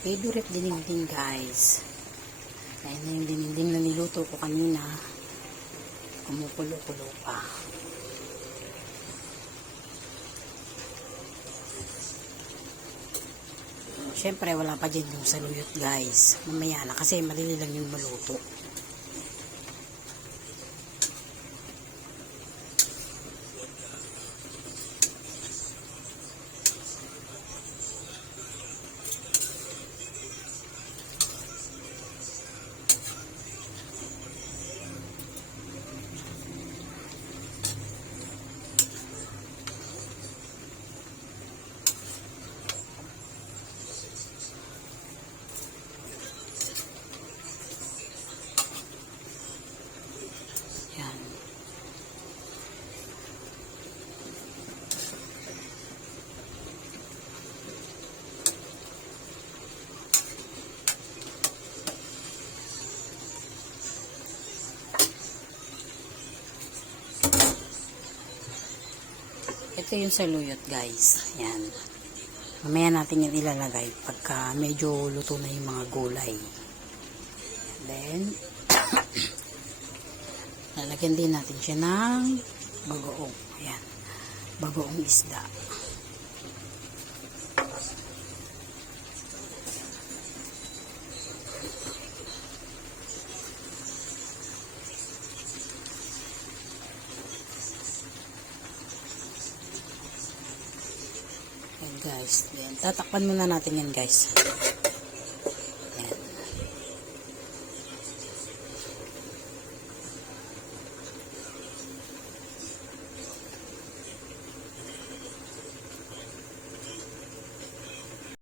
Favorite dinigding guys. Ayan na yung dinigding na niluto ko kanina. Kumukulo-kulo pa. Siyempre wala pa dyan yung saluyot guys. Mamaya na kasi madali lang yung maluto. Yan. Ito yung saluyot guys. Yan. Mamaya natin yan ilalagay pagka medyo luto na yung mga gulay. And then, lalagyan din natin siya ng bagoong. Ayan. Bagoong isda. Ayan guys. Then, tatakpan muna natin yan guys.